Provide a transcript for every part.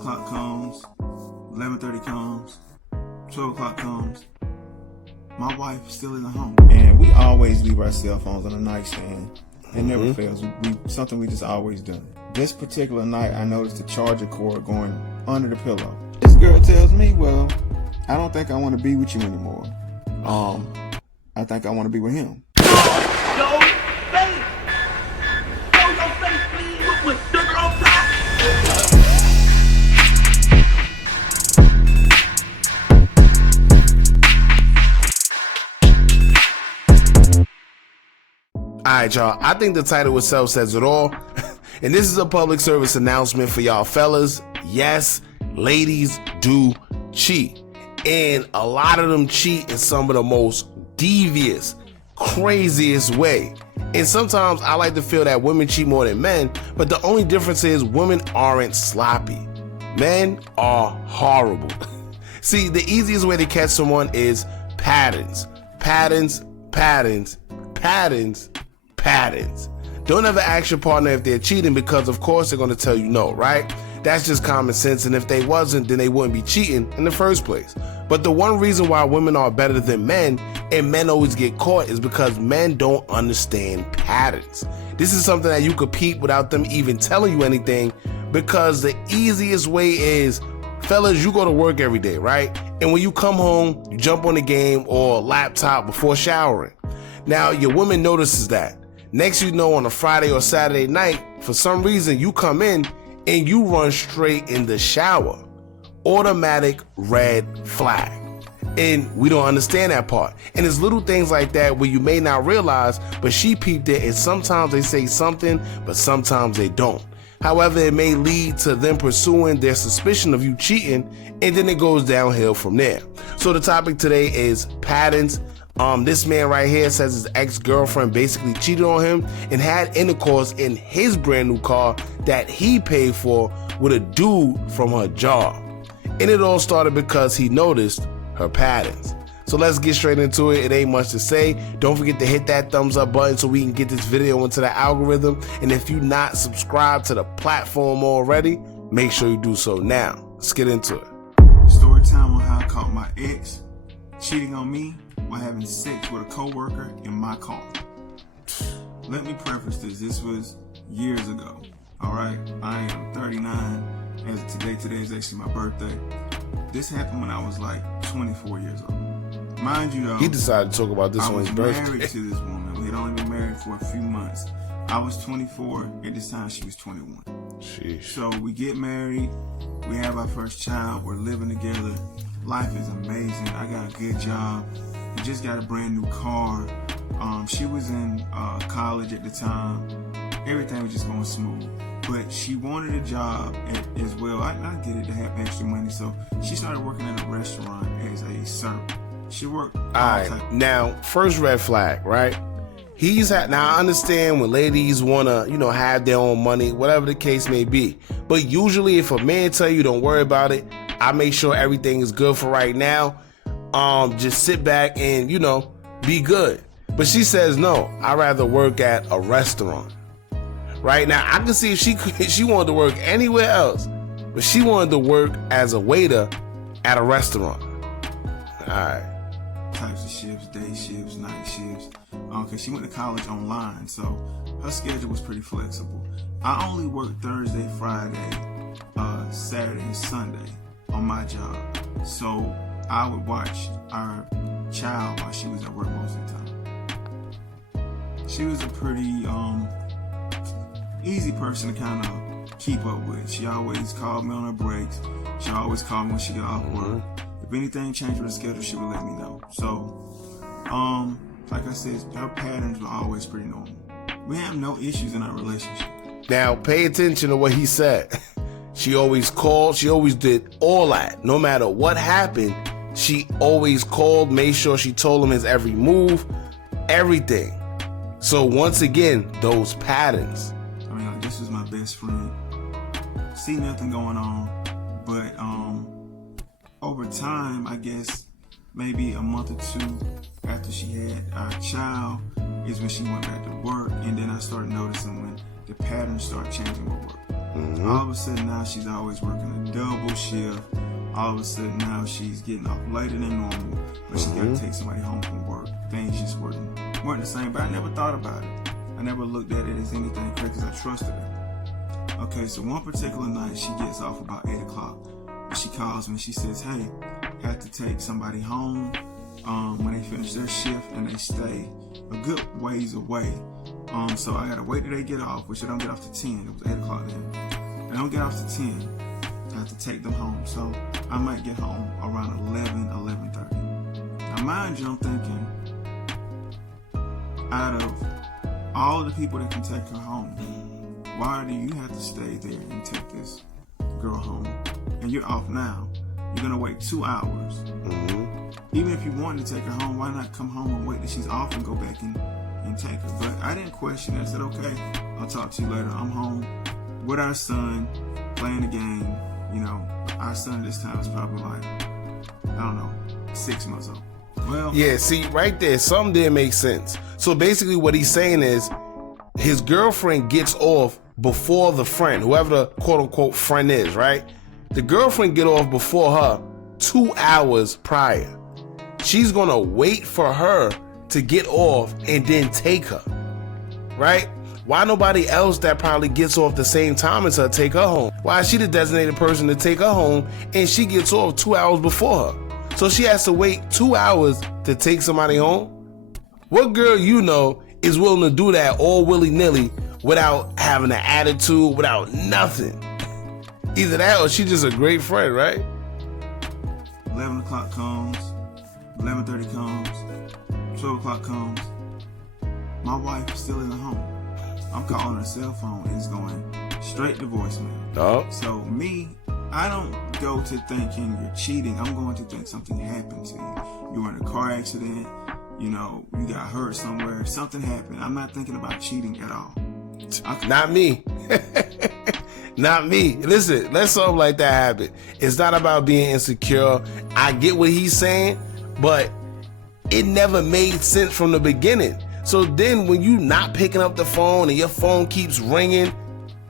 o'clock comes, 11:30 comes, 12 o'clock comes, my wife still isn't home. And we always leave our cell phones on the nightstand. It never fails. Something we just always done. This particular night, I noticed the charger cord going under the pillow. This girl tells me, well, I don't think I want to be with you anymore. I think I want to be with him. Alright, y'all, I think the title itself says it all. And this is a public service announcement for y'all fellas. Yes, ladies do cheat. And a lot of them cheat in some of the most devious, craziest way. And sometimes I like to feel that women cheat more than men, but the only difference is women aren't sloppy. Men are horrible. See, the easiest way to catch someone is patterns. Patterns, patterns, patterns, patterns. Don't ever ask your partner if they're cheating because of course they're going to tell you no, right? That's just common sense, and if they wasn't, then they wouldn't be cheating in the first place. But the one reason why women are better than men, and men always get caught, is because men don't understand patterns. This is something that you could peep without them even telling you anything, because the easiest way is, fellas, you go to work every day, right? And when you come home, you jump on the game or laptop before showering. Now, your woman notices that. Next you know, on a Friday or Saturday night, for some reason, you come in and you run straight in the shower. Automatic red flag. And we don't understand that part. And it's little things like that where you may not realize, but she peeped it, and sometimes they say something, but sometimes they don't. However, it may lead to them pursuing their suspicion of you cheating, and then it goes downhill from there. So the topic today is patterns. This man right here says his ex-girlfriend basically cheated on him and had intercourse in his brand new car that he paid for with a dude from her job. And it all started because he noticed her patterns. So let's get straight into it. It ain't much to say. Don't forget to hit that thumbs up button so we can get this video into the algorithm. And if you're not subscribed to the platform already, make sure you do so now. Let's get into it. Story time on how I caught my ex cheating on me while having sex with a coworker in my car. Let me preface this. This was years ago. All right, I am 39. As today is actually my birthday. This happened when I was like 24 years old. Mind you, though, he decided to talk about this on his birthday. I was married to this woman. We had only been married for a few months. I was 24 at this time. She was 21. Sheesh. So we get married. We have our first child. We're living together. Life is amazing. I got a good job. We just got a brand new car. She was in college at the time. Everything was just going smooth. But she wanted a job as well. I get it, to have extra money. So she started working at a restaurant as a server. She worked. All right. Now, first red flag, right? Now I understand when ladies want to, have their own money, whatever the case may be. But usually if a man tell you don't worry about it, I make sure everything is good for right now. Just sit back and, be good. But she says, no, I'd rather work at a restaurant. Right now, I can see if she wanted to work anywhere else, but she wanted to work as a waiter at a restaurant. All right. Types of shifts, day shifts, night shifts. Because she went to college online, so her schedule was pretty flexible. I only worked Thursday, Friday, Saturday, and Sunday on my job. So I would watch our child while she was at work most of the time. She was a pretty easy person to kind of keep up with. She always called me on her breaks. She always called me when she got off work. If anything changed with her schedule, she would let me know. So, like I said, her patterns were always pretty normal. We have no issues in our relationship. Now, pay attention to what he said. She always called. She always did all that. No matter what happened, she always called, made sure she told him his every move, everything. So once again, those patterns. I mean, like, this was my best friend. See nothing going on, but over time, I guess maybe a month or two after she had our child is when she went back to work, and then I started noticing when the patterns started changing with work. All of a sudden now she's always working a double shift. All of a sudden now she's getting off later than normal, but she's got to take somebody home from work. Things just weren't the same, but I never thought about it. I never looked at it as anything crazy because I trusted her. Okay, so one particular night she gets off about 8 o'clock. She calls me, she says, hey, I have to take somebody home when they finish their shift and they stay a good ways away. So I gotta wait till they get off, which I don't get off to 10. It was 8 o'clock then. I don't get off to 10. I have to take them home. So I might get home around 11:30. Now mind you, I'm thinking, out of all the people that can take her home, why do you have to stay there and take this girl home? And you're off now. You're gonna wait 2 hours. Even if you wanted to take her home, why not come home and wait till she's off and go back and take her? But I didn't question it. I said, okay, I'll talk to you later. I'm home with our son, playing the game. You know, our son this time is probably like, I don't know, 6 months old. Well, yeah, see, right there, something didn't make sense. So basically what he's saying is his girlfriend gets off before the friend, whoever the quote-unquote friend is, right? The girlfriend get off before her 2 hours prior. She's gonna wait for her to get off and then take her, right? Why nobody else that probably gets off the same time as her take her home? Why is she the designated person to take her home and she gets off 2 hours before her? So she has to wait 2 hours to take somebody home? What girl you know is willing to do that all willy-nilly without having an attitude, without nothing? Either that or she's just a great friend, right? 11 o'clock comes, 11:30 comes, 12 o'clock comes. My wife is still in the home. I'm calling her cell phone and it's going straight to voicemail. Oh. So me, I don't go to thinking you're cheating. I'm going to think something happened to you. You were in a car accident. You know, you got hurt somewhere. Something happened. I'm not thinking about cheating at all. Not me. Not me. Listen, let something like that happen. It's not about being insecure. I get what he's saying, but it never made sense from the beginning. So then when you not picking up the phone and your phone keeps ringing,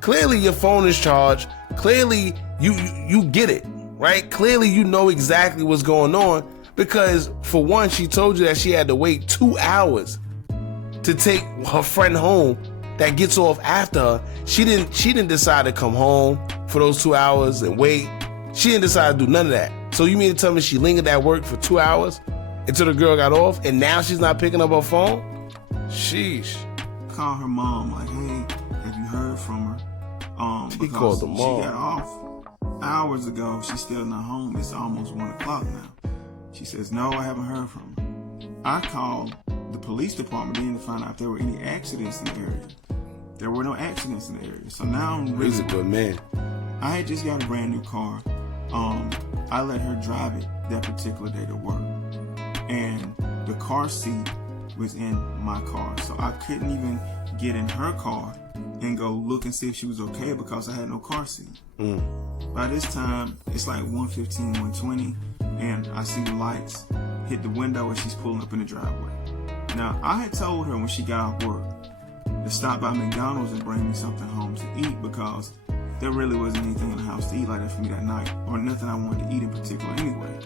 clearly your phone is charged. Clearly you get it, right? Clearly you know exactly what's going on, because for one, she told you that she had to wait 2 hours to take her friend home that gets off after her. She didn't decide to come home for those 2 hours and wait. She didn't decide to do none of that. So you mean to tell me she lingered at work for 2 hours until the girl got off and now she's not picking up her phone? Sheesh. Call her mom, like, hey, have you heard from her? He called the mom. She got off hours ago. She's still not home. It's almost 1 o'clock now. She says, no, I haven't heard from her. I called the police department then to find out if there were any accidents in the area. There were no accidents in the area. So now I'm really... He's a good man. I had just got a brand new car. I let her drive it that particular day to work. And the car seat was in my car. So I couldn't even get in her car and go look and see if she was okay because I had no car seat. By this time, it's like 1:15, 1:20, and I see the lights hit the window as she's pulling up in the driveway. Now, I had told her when she got off work to stop by McDonald's and bring me something home to eat because there really wasn't anything in the house to eat like that for me that night, or nothing I wanted to eat in particular anyway.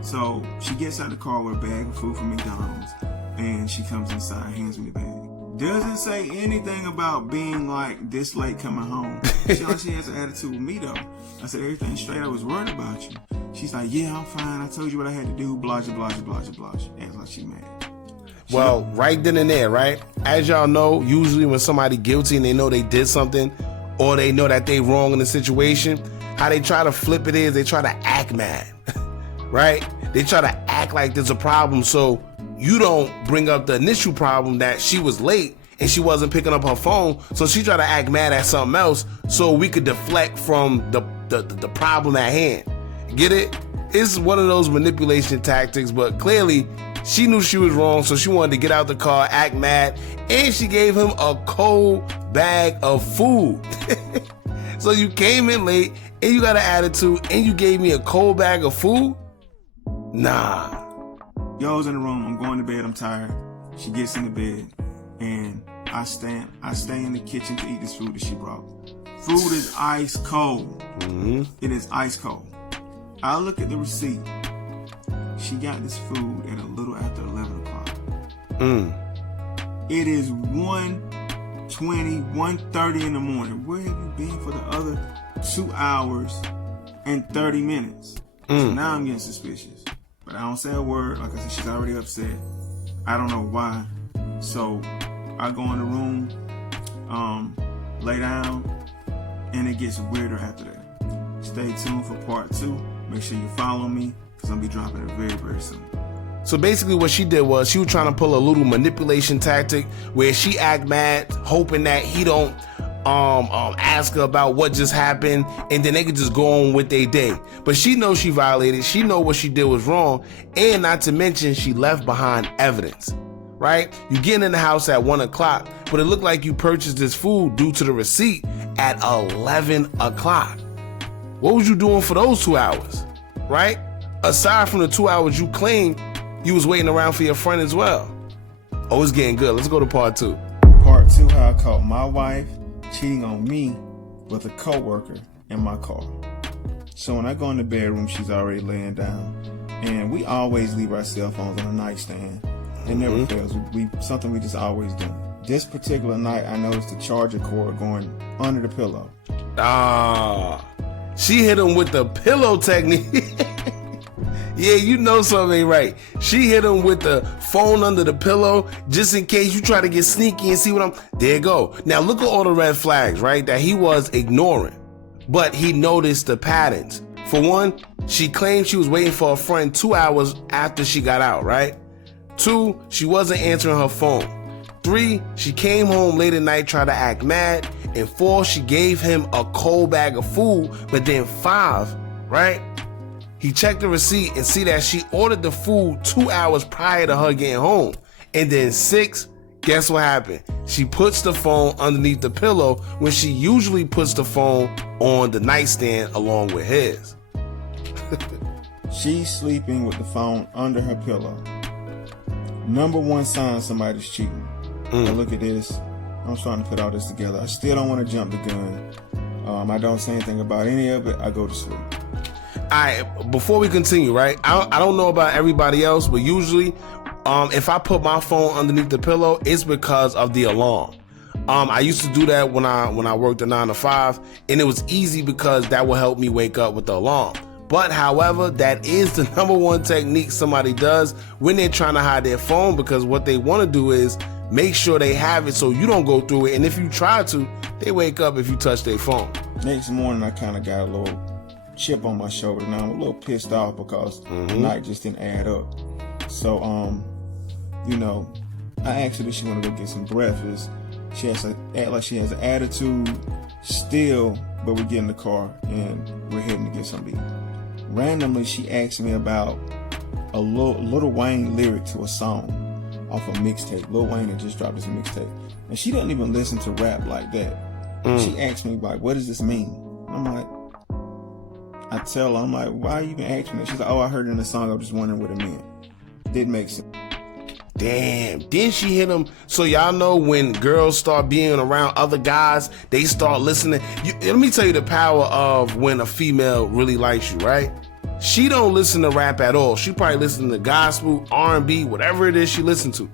So she gets out of the car with a bag of food from McDonald's, and she comes inside, hands me the bag. Doesn't say anything about being like this late coming home. She has an attitude with me though. I said, everything's straight, I was worried about you. She's like, yeah, I'm fine, I told you what I had to do, blah, blah, blah, blah, blah. Acts like she mad. Well, right then and there, right? As y'all know, usually when somebody guilty and they know they did something, or they know that they wrong in the situation, how they try to flip it is they try to act mad, right? They try to act like there's a problem, so you don't bring up the initial problem that she was late and she wasn't picking up her phone, so she tried to act mad at something else so we could deflect from the problem at hand. Get it? It's one of those manipulation tactics, but clearly she knew she was wrong, so she wanted to get out the car, act mad, and she gave him a cold bag of food. So you came in late and you got an attitude and you gave me a cold bag of food? Nah. Goes in the room, I'm going to bed, I'm tired. She gets in the bed and I stay in the kitchen to eat this food that she brought. Food is ice cold. It is ice cold. I look at the receipt. She got this food at a little after 11 o'clock. It is 1:20, 1:30 in the morning. Where have you been for the other 2 hours and 30 minutes? So now I'm getting suspicious. But I don't say a word. Like I said, she's already upset. I don't know why. So I go in the room, lay down, and it gets weirder after that. Stay tuned for part 2. Make sure you follow me, because I'll be dropping it very, very soon. So basically what she did was she was trying to pull a little manipulation tactic where she act mad, hoping that he don't ask her about what just happened, and then they could just go on with their day. But she knows she violated. She know what she did was wrong, and not to mention she left behind evidence. Right? You get in the house at 1 o'clock, but it looked like you purchased this food due to the receipt at 11 o'clock. What was you doing for those 2 hours? Right? Aside from the 2 hours you claimed, you was waiting around for your friend as well. Oh, it's getting good. Let's go to part 2. Part 2, how I caught my wife cheating on me with a coworker in my car. So when I go in the bedroom, she's already laying down, and we always leave our cell phones on a nightstand. It never fails. Something we just always do. This particular night, I noticed the charger cord going under the pillow. She hit him with the pillow technique. Yeah, you know something ain't right. She hit him with the phone under the pillow just in case you try to get sneaky and see what there you go. Now look at all the red flags, right, that he was ignoring. But he noticed the patterns. For one, she claimed she was waiting for a friend 2 hours after she got out, right? 2, she wasn't answering her phone. 3, she came home late at night, tried to act mad. And 4, she gave him a cold bag of food. But then 5, right? He checked the receipt and see that she ordered the food 2 hours prior to her getting home. And then 6, guess what happened? She puts the phone underneath the pillow when she usually puts the phone on the nightstand along with his. She's sleeping with the phone under her pillow. Number one sign somebody's cheating. Now look at this. I'm starting to put all this together. I still don't want to jump the gun. I don't say anything about any of it. I go to sleep. Before we continue, right? I don't know about everybody else, but usually if I put my phone underneath the pillow, it's because of the alarm. I used to do that when I worked a 9 to 5, and it was easy because that will help me wake up with the alarm. But however, that is the number one technique somebody does when they're trying to hide their phone, because what they want to do is make sure they have it so you don't go through it. And if you try to, they wake up if you touch their phone. Next morning, I kind of got a little chip on my shoulder. Now I'm a little pissed off because the night just didn't add up. So, I asked her if she want to go get some breakfast. She has to act like she has an attitude still, but we get in the car and we're heading to get something to eat. Randomly, she asked me about a Lil Wayne lyric to a song off a mixtape. Lil Wayne had just dropped his mixtape, and she doesn't even listen to rap like that. She asked me, like, what does this mean? I'm like, I tell her, I'm like, why are you even asking that? She's like, oh, I heard it in the song. I was just wondering what it meant. Didn't make sense. Damn, then she hit him. So y'all know when girls start being around other guys, they start listening. Let me tell you the power of when a female really likes you, right? She don't listen to rap at all. She probably listen to gospel, R&B, whatever it is she listens to.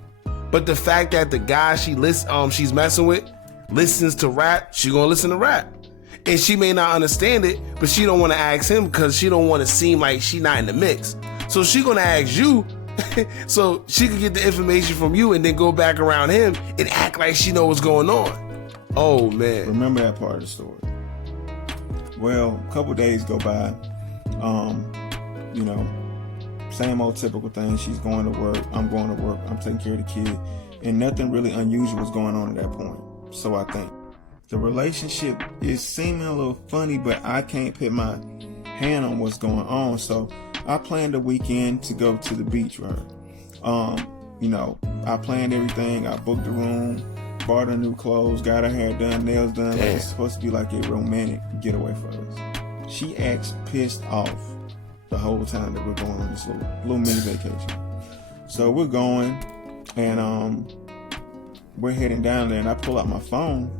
But the fact that the guy she's messing with listens to rap, she gonna listen to rap. And she may not understand it, but she don't want to ask him because she don't want to seem like she not in the mix. So she gonna ask you so she can get the information from you and then go back around him and act like she know what's going on. Oh man. Remember that part of the story. Well, a couple days go by. Same old typical thing. She's going to work. I'm going to work. I'm taking care of the kid. And nothing really unusual was going on at that point. So I think the relationship is seeming a little funny, but I can't put my hand on what's going on. So I planned a weekend to go to the beach with her. I planned everything. I booked the room, bought her new clothes, got her hair done, nails done. Like it's supposed to be like a romantic getaway for us. She acts pissed off the whole time that we're going on this little mini vacation. So we're going, and we're heading down there, and I pull out my phone,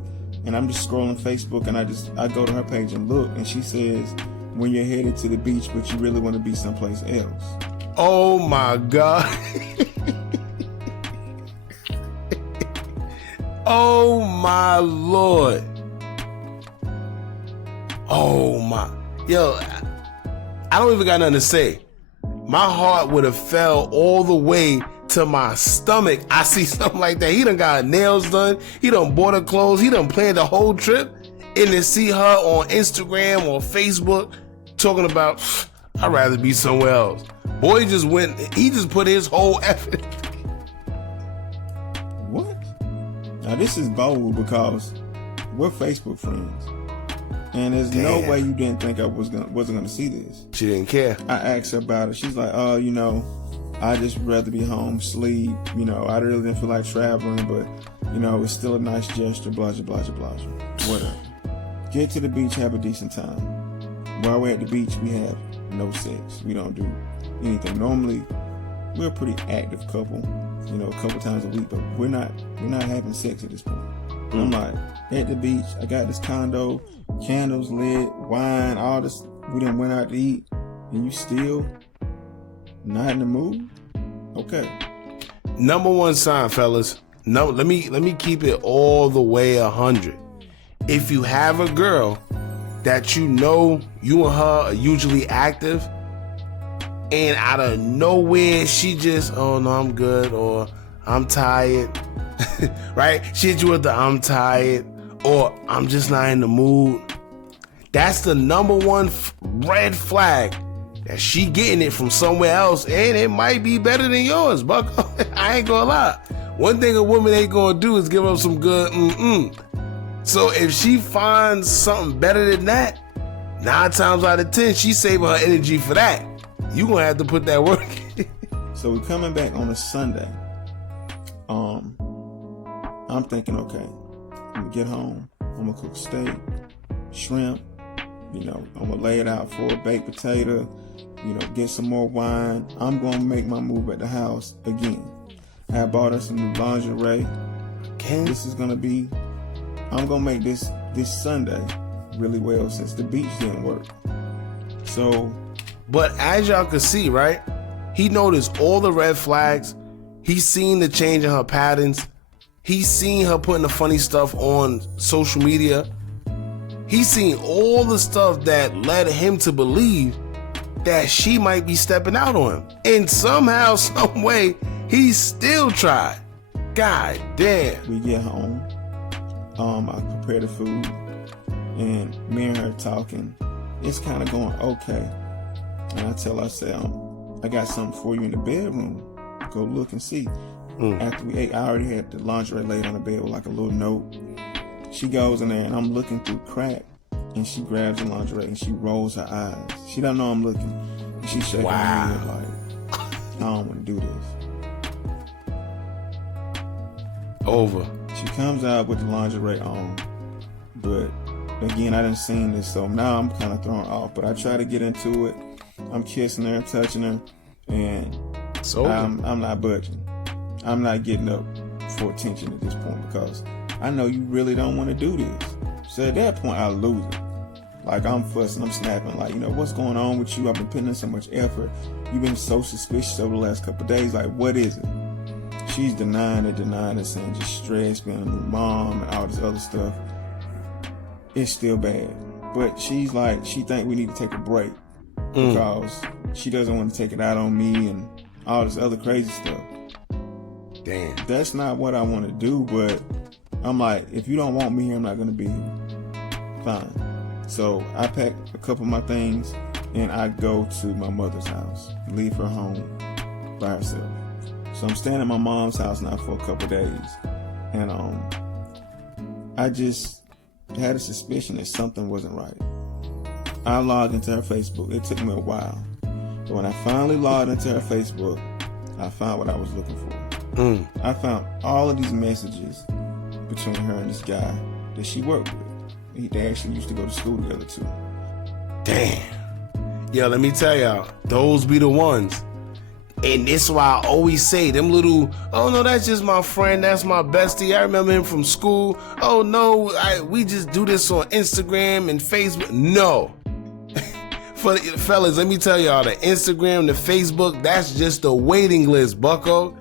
And I'm just scrolling Facebook, and I go to her page and look, and she says, when you're headed to the beach, but you really want to be someplace else. Oh my God. Oh my Lord. Oh my. Yo, I don't even got nothing to say. My heart would have fell all the way to my stomach. I see something like that. He done got nails done. He done bought her clothes. He done planned the whole trip. And to see her on Instagram or Facebook talking about, I'd rather be somewhere else. Boy just went, he just put his whole effort. What? Now this is bold because we're Facebook friends. And there's no way you didn't think I wasn't gonna see this. She didn't care. I asked her about it. She's like, oh, you know, I just rather be home, sleep. You know, I really didn't feel like traveling, but, you know, it's still a nice gesture, blah, blah, blah, blah, whatever. Get to the beach, have a decent time. While we're at the beach, we have no sex. We don't do anything. Normally, we're a pretty active couple, you know, a couple times a week, but we're not having sex at this point. I'm like, at the beach, I got this condo, candles lit, wine, all this. We done went out to eat, and you still not in the mood? Okay. Number one sign, fellas. No, let me keep it all the way 100. If you have a girl that you know you and her are usually active, and out of nowhere she just, oh no, I'm good, or I'm tired, right? She hit you with the I'm tired, or I'm just not in the mood. That's the number one red flag that she getting it from somewhere else, and it might be better than yours, buck. I ain't gonna lie. One thing a woman ain't gonna do is give up some good So if she finds something better than that, 9 times out of 10, she's saving her energy for that. You gonna have to put that work in. So we're coming back on a Sunday. I'm thinking, okay, I'm gonna get home. I'm gonna cook steak, shrimp. You know, I'm gonna lay it out for a baked potato. You know, get some more wine. I'm gonna make my move at the house again. I bought her some new lingerie. This is gonna be. I'm gonna make this Sunday really well since the beach didn't work. So, but as y'all can see, right? He noticed all the red flags. He's seen the change in her patterns. He's seen her putting the funny stuff on social media. He's seen all the stuff that led him to believe that she might be stepping out on him. And somehow, some way, he still tried. God damn. We get home. I prepare the food, and me and her talking. It's kind of going okay. And I tell her, I say, I got something for you in the bedroom. Go look and see. After we ate, I already had the lingerie laid on the bed with like a little note. She goes in there, and I'm looking through crack, and she grabs the lingerie and she rolls her eyes. She don't know I'm looking. And she's shaking her head like, I don't want to do this. Over. She comes out with the lingerie on, but again, I didn't see this, so now I'm kind of thrown off. But I try to get into it. I'm kissing her, touching her, and I'm not budging. I'm not getting up for attention at this point because I know you really don't want to do this. So at that point, I lose it. Like, I'm fussing, I'm snapping, like, you know, what's going on with you? I've been putting in so much effort. You've been so suspicious over the last couple of days. Like, what is it? She's denying it, saying just stress, being a new mom, and all this other stuff. It's still bad. But she's like, she think we need to take a break because she doesn't want to take it out on me and all this other crazy stuff. Damn. That's not what I want to do, but I'm like, if you don't want me here, I'm not going to be here. Fine. So I pack a couple of my things and I go to my mother's house, leave her home by herself. So I'm staying at my mom's house now for a couple of days, and I just had a suspicion that something wasn't right. I logged into her Facebook. It took me a while, but when I finally logged into her Facebook, I found what I was looking for. I found all of these messages between her and this guy that she worked with. They actually used to go to school together too. Damn. Yeah, let me tell y'all, those be the ones. And this is why I always say them little, oh no, that's just my friend, that's my bestie, I remember him from school. Oh no, we just do this on Instagram and Facebook. No. Fellas, let me tell y'all, the Instagram, the Facebook, that's just the waiting list, bucko.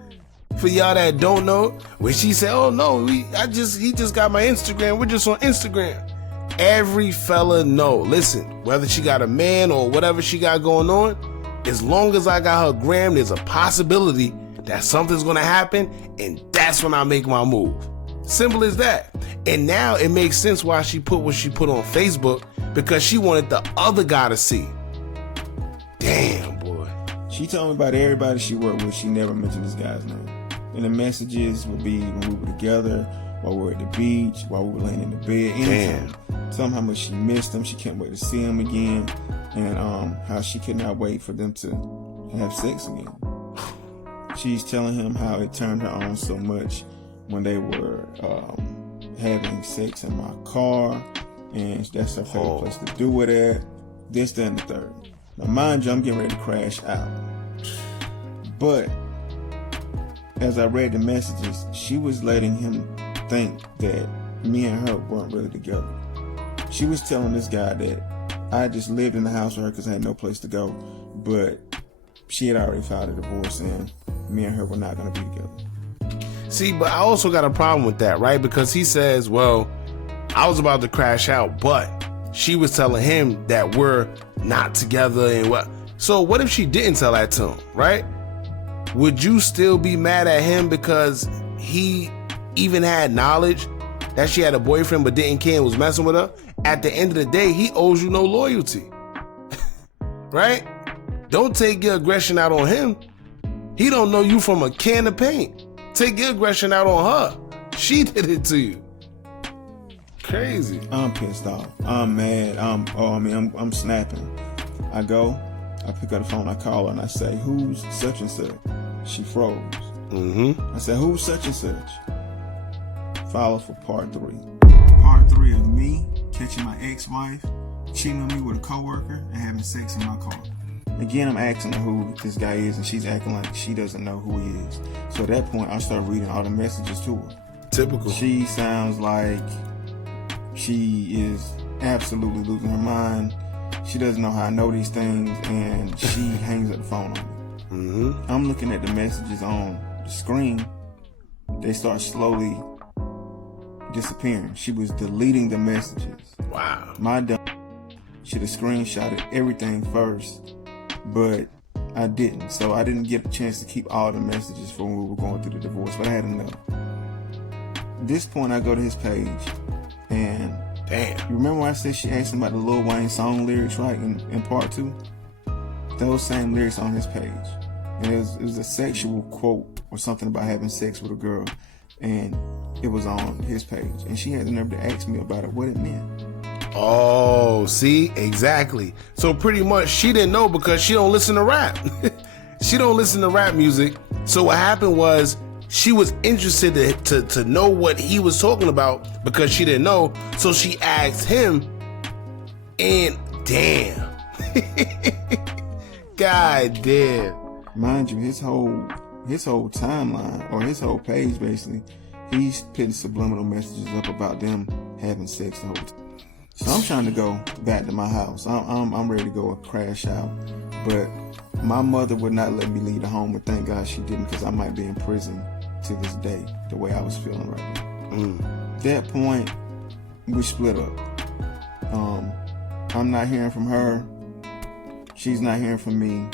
For y'all that don't know, when she said, oh no, he just got my Instagram, we're just on Instagram. Every fella know, listen, whether she got a man or whatever she got going on, as long as I got her gram, there's a possibility that something's gonna happen, and that's when I make my move. Simple as that. And now it makes sense why she put what she put on Facebook, because she wanted the other guy to see. Damn, boy. She told me about everybody she worked with. She never mentioned this guy's name. And the messages would be when we were together, while we were at the beach, while we were laying in the bed, anytime. Tell him how much she missed him. She can't wait to see him again. And how she could not wait for them to have sex again. She's telling him how it turned her on so much when they were having sex in my car, and that's her favorite place to do it at. This, that, and the third. Now, mind you, I'm getting ready to crash out. But as I read the messages, she was letting him think that me and her weren't really together. She was telling this guy that I just lived in the house with her because I had no place to go, but she had already filed a divorce and me and her were not going to be together. See, but I also got a problem with that, right? Because he says, well, I was about to crash out, but she was telling him that we're not together and what. So what if she didn't tell that to him, right? Would you still be mad at him because he even had knowledge that she had a boyfriend but didn't care and was messing with her? At the end of the day, he owes you no loyalty. Right? Don't take your aggression out on him. He don't know you from a can of paint. Take your aggression out on her. She did it to you. Crazy. I'm pissed off. I'm mad. I'm snapping. I pick up the phone, I call her, and I say, who's such and such? She froze. I said, who's such and such? Follow for part 3. Part 3 of me catching my ex-wife cheating on me with a coworker and having sex in my car. Again, I'm asking her who this guy is, and she's acting like she doesn't know who he is. So at that point, I start reading all the messages to her. Typical. She sounds like she is absolutely losing her mind. She doesn't know how I know these things, and she hangs up the phone on me. I'm looking at the messages on the screen. They start slowly disappearing. She was deleting the messages. Wow. My dumb should have screenshotted everything first, but I didn't. So I didn't get a chance to keep all the messages from when we were going through the divorce, but I had enough. At this point, I go to his page, and damn. You remember when I said she asked him about the Lil Wayne song lyrics, right, in part 2? Those same lyrics on his page. And it was a sexual quote or something about having sex with a girl, and it was on his page. And she had the nerve to ask me about it, what it meant. Oh, see? Exactly. So pretty much she didn't know because she don't listen to rap. She don't listen to rap music. So what happened was she was interested to know what he was talking about because she didn't know. So she asked him, and damn. God damn. Mind you, his whole timeline, or his whole page basically, he's putting subliminal messages up about them having sex the whole time. So I'm trying to go back to my house. I'm ready to go crash out. But my mother would not let me leave the home, and thank God she didn't, because I might be in prison to this day, the way I was feeling right now. At that point, we split up. I'm not hearing from her. She's not hearing from me.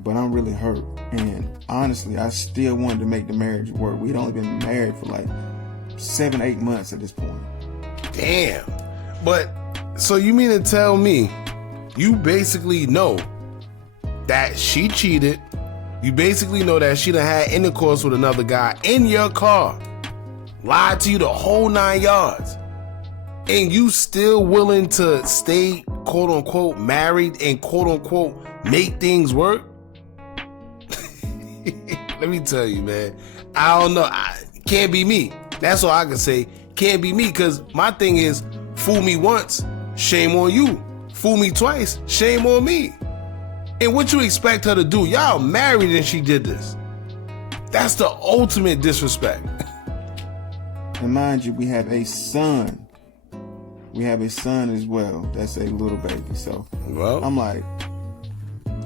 But I'm really hurt. And honestly, I still wanted to make the marriage work. We'd only been married for like 7-8 months at this point. Damn. But, so you mean to tell me, you basically know that she cheated. You basically know that she done had intercourse with another guy in your car. Lied to you the whole 9 yards. And you still willing to stay, quote unquote, married and quote unquote, make things work? Let me tell you, man. I don't know. Can't be me. That's all I can say. Can't be me, because my thing is, fool me once, shame on you. Fool me twice, shame on me. And what you expect her to do? Y'all married and she did this. That's the ultimate disrespect. And mind you, we have a son. We have a son as well. That's a little baby. So Well, I'm like,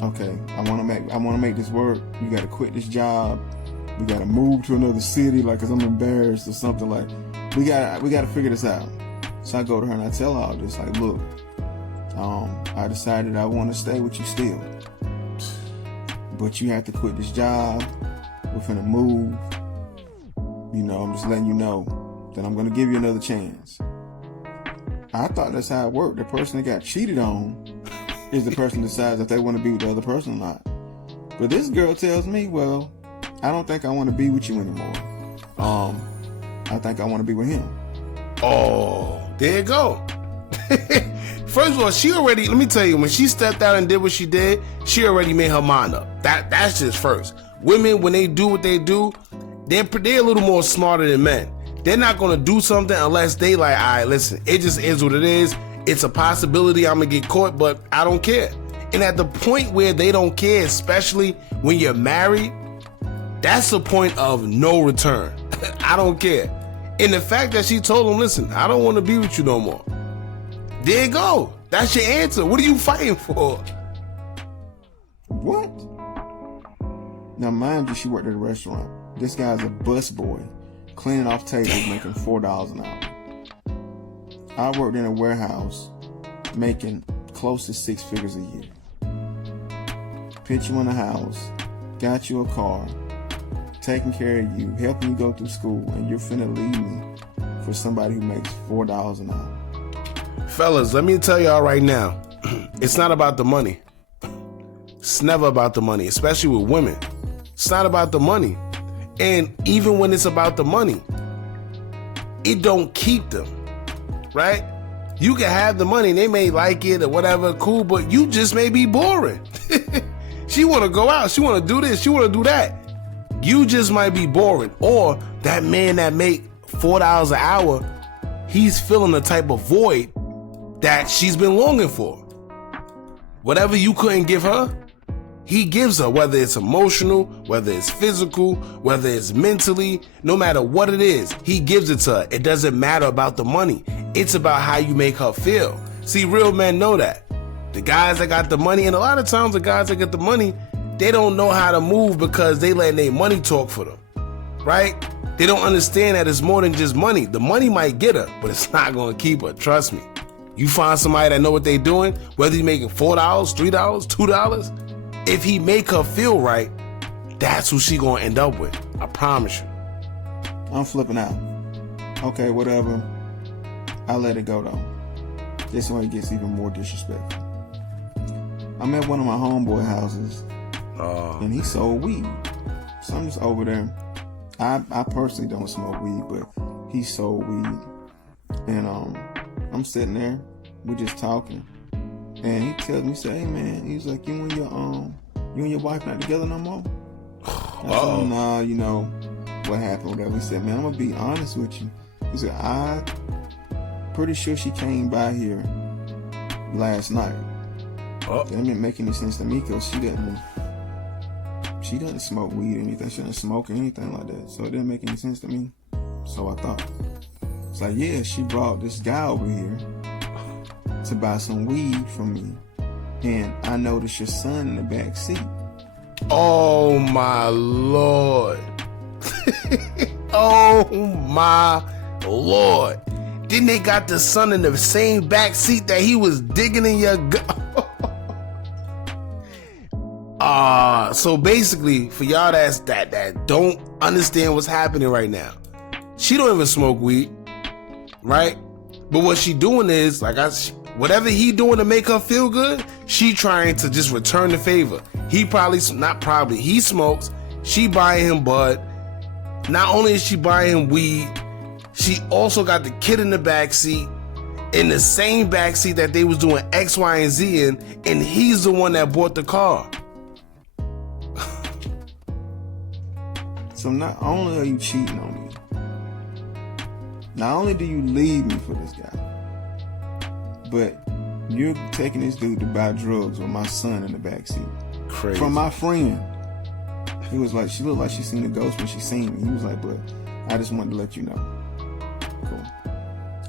okay, I want to make this work. You got to quit this job. We got to move to another city, like, 'cause I'm embarrassed or something. Like, we got to figure this out. So I go to her and I tell her all this. Like, look, I decided I want to stay with you still, but you have to quit this job. We're finna move. You know, I'm just letting you know that I'm gonna give you another chance. I thought that's how it worked. The person that got cheated on is the person that decides if they want to be with the other person or not. But this girl tells me, well, I don't think I want to be with you anymore. I think I want to be with him. oh, there you go. First of all, let me tell you, when she stepped out and did what she did, she already made her mind up. That's just first. Women, when they do what they do, they're a little more smarter than men. They're not going to do something unless they like, all right, listen, it just is what it is. It's a possibility I'm going to get caught, but I don't care. And at the point where they don't care, especially when you're married, that's the point of no return. I don't care. And the fact that she told him, listen, I don't want to be with you no more. There you go. That's your answer. What are you fighting for? What? Now, mind you, she worked at a restaurant. This guy's a busboy, cleaning off tables, making $4 an hour. I worked in a warehouse, making close to 6 figures a year. Put you in a house, got you a car, taking care of you, helping you go through school, and you're finna leave me for somebody who makes $4 an hour. Fellas, let me tell y'all right now, it's not about the money. It's never about the money, especially with women. It's not about the money. And even when it's about the money, it don't keep them, right? You can have the money and they may like it or whatever, cool, but you just may be boring. She want to go out. She want to do this. She want to do that. You just might be boring. Or that man that make $4 an hour, he's filling the type of void that she's been longing for. Whatever you couldn't give her, he gives her, whether it's emotional, whether it's physical, whether it's mentally, no matter what it is, he gives it to her. It doesn't matter about the money. It's about how you make her feel. See, real men know that. The guys that got the money, and a lot of times the guys that get the money, they don't know how to move because they let their money talk for them, right? They don't understand that it's more than just money. The money might get her, but it's not going to keep her. Trust me. You find somebody that know what they're doing, whether he's making $4, $3, $2, if he make her feel right, that's who she gonna end up with. I promise you. I'm flipping out. Okay, whatever. I let it go though. This one gets even more disrespectful. I'm at one of my homeboy houses, and he sold weed. So I'm just over there. I personally don't smoke weed, but he sold weed, and I'm sitting there. We're just talking. And he tells me, he said, hey man, he's like, you and your wife not together no more? I said, nah, you know, what happened, whatever. He said, man, I'm gonna be honest with you. He said, I'm pretty sure she came by here last night. That didn't make any sense to me because she doesn't smoke weed or anything. She doesn't smoke or anything like that. So it didn't make any sense to me. So I thought. It's like, yeah, she brought this guy over here to buy some weed from me, and I noticed your son in the back seat. Oh my Lord. Oh my Lord. Then they got the son in the same back seat that he was digging in your so basically, for y'all that don't understand what's happening right now, she don't even smoke weed, right? But what she doing is, whatever he doing to make her feel good, she trying to just return the favor. He he smokes. She buying him bud. Not only is she buying him weed, she also got the kid in the back seat, in the same back seat that they was doing X, Y, and Z in, and he's the one that bought the car. So not only are you cheating on me, not only do you leave me for this guy, but You're taking this dude to buy drugs with my son in the backseat. Crazy. From my friend. He was like, she looked like she seen a ghost when she seen me. He was like, but I just wanted to let you know. Cool.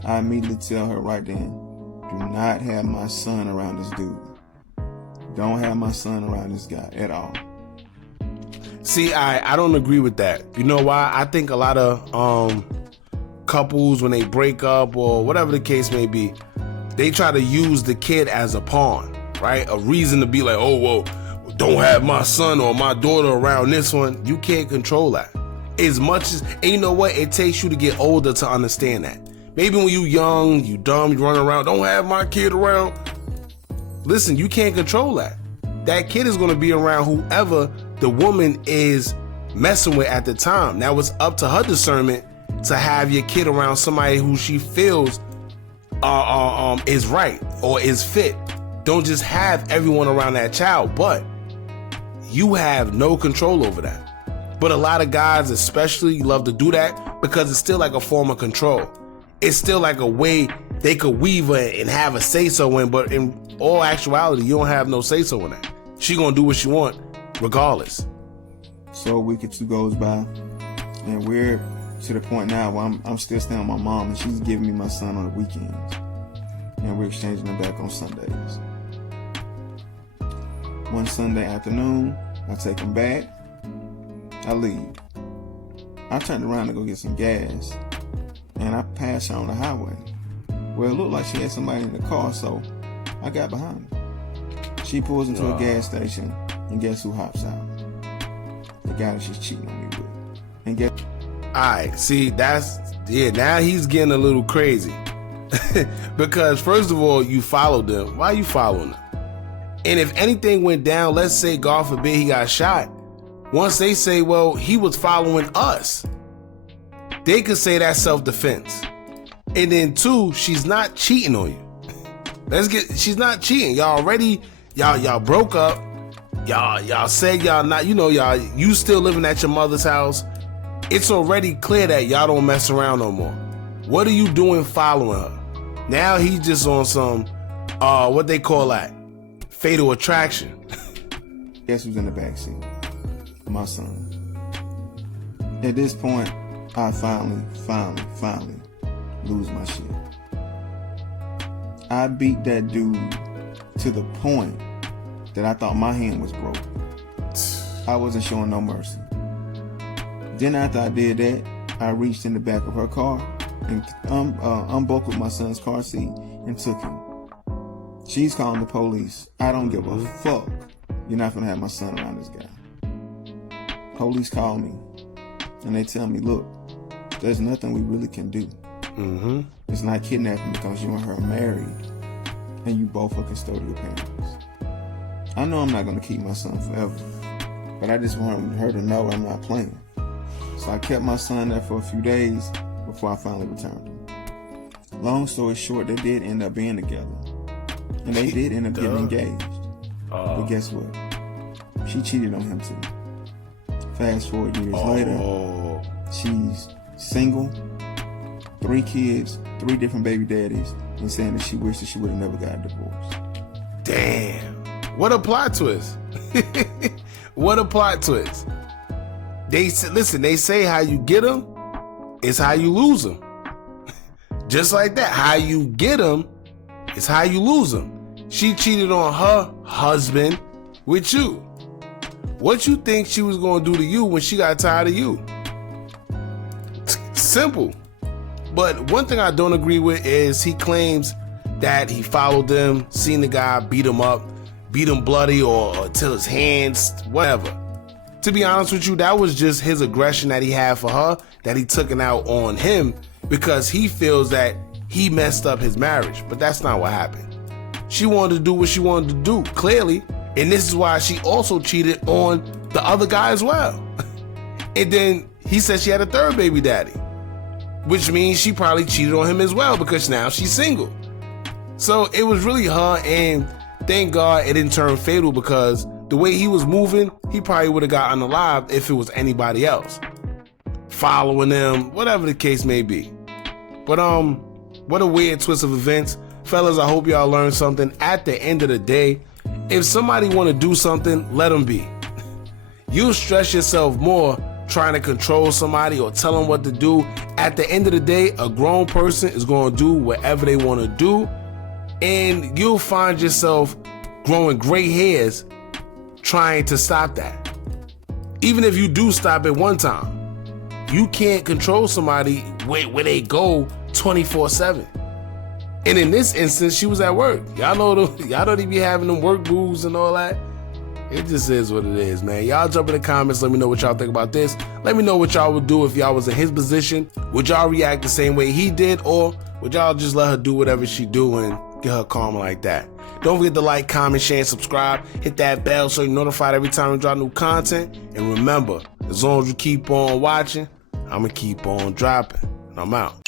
I immediately tell her right then, do not have my son around this dude. Don't have my son around this guy at all. See, I don't agree with that. You know why? I think a lot of couples, when they break up or whatever the case may be, they try to use the kid as a pawn, right? A reason to be like, oh, well, don't have my son or my daughter around this one. You can't control that. As much as, and you know what? It takes you to get older to understand that. Maybe when you young, you dumb, you run around, don't have my kid around. Listen, you can't control that. That kid is going to be around whoever the woman is messing with at the time. Now it's up to her discernment to have your kid around somebody who she feels is right or is fit. Don't just have everyone around that child, but you have no control over that. But a lot of guys especially love to do that because it's still like a form of control. It's still like a way they could weave it and have a say-so in, but in all actuality, you don't have no say-so in that. She gonna do what she want regardless. So a week or two goes by, and we're to the point now where I'm still staying with my mom, and she's giving me my son on the weekends, and we're exchanging them back on Sundays. One Sunday afternoon, I take him back. I leave. I turned around to go get some gas, and I passed her on the highway. Well, it looked like she had somebody in the car, so I got behind her. She pulls into a gas station, and guess who hops out? The guy that she's cheating on me with. And guess... Alright, see, now he's getting a little crazy. Because first of all, you followed them. Why are you following them? And if anything went down, let's say, God forbid, he got shot. Once they say, well, he was following us, they could say that's self-defense. And then two, she's not cheating on you. She's not cheating. Y'all broke up. Y'all said y'all not, you still living at your mother's house. It's already clear that y'all don't mess around no more. What are you doing following her? Now he's just on some, what they call that? Fatal attraction. Guess who's in the backseat? My son. At this point, I finally lose my shit. I beat that dude to the point that I thought my hand was broke. I wasn't showing no mercy. Then after I did that, I reached in the back of her car and unbuckled my son's car seat and took him. She's calling the police. I don't give a fuck. You're not gonna have my son around this guy. Police call me and they tell me, look, there's nothing we really can do. It's not kidnapping because you and her are married and you both are custodial parents. I know I'm not gonna keep my son forever, but I just want her to know I'm not playing. So I kept my son there for a few days before I finally returned him. Long story short, they did end up being together. And they did end up getting engaged. But guess what? She cheated on him too. Fast forward years later, she's single, 3 kids, 3 different baby daddies, and saying that she wishes she would have never got a divorce. Damn. What a plot twist. What a plot twist. They say how you get them is how you lose them. Just like that. How you get them is how you lose them. She cheated on her husband with you. What you think she was going to do to you when she got tired of you? Simple. But one thing I don't agree with is he claims that he followed them, seen the guy, beat him up, beat him bloody or till his hands, whatever. To be honest with you, that was just his aggression that he had for her, that he took it out on him because he feels that he messed up his marriage. But that's not what happened. She wanted to do what she wanted to do, clearly. And this is why she also cheated on the other guy as well. And then he said she had a 3rd baby daddy, which means she probably cheated on him as well because now she's single. So it was really her, and thank God it didn't turn fatal because the way he was moving, he probably would have gotten unalived if it was anybody else. Following them, whatever the case may be. But what a weird twist of events. Fellas, I hope y'all learned something. At the end of the day, if somebody want to do something, let them be. You stress yourself more trying to control somebody or tell them what to do. At the end of the day, a grown person is going to do whatever they want to do, and you'll find yourself growing gray hairs trying to stop that. Even if you do stop it one time, you can't control somebody where they go 24/7. And in this instance, she was at work. Y'all know they be having them work booze and all that. It just is what it is, man. Y'all jump in the comments. Let me know what y'all think about this. Let me know what y'all would do if y'all was in his position. Would y'all react the same way he did, or would y'all just let her do whatever she do and get her karma like that? Don't forget to like, comment, share, and subscribe. Hit that bell so you're notified every time we drop new content. And remember, as long as you keep on watching, I'm going to keep on dropping. And I'm out.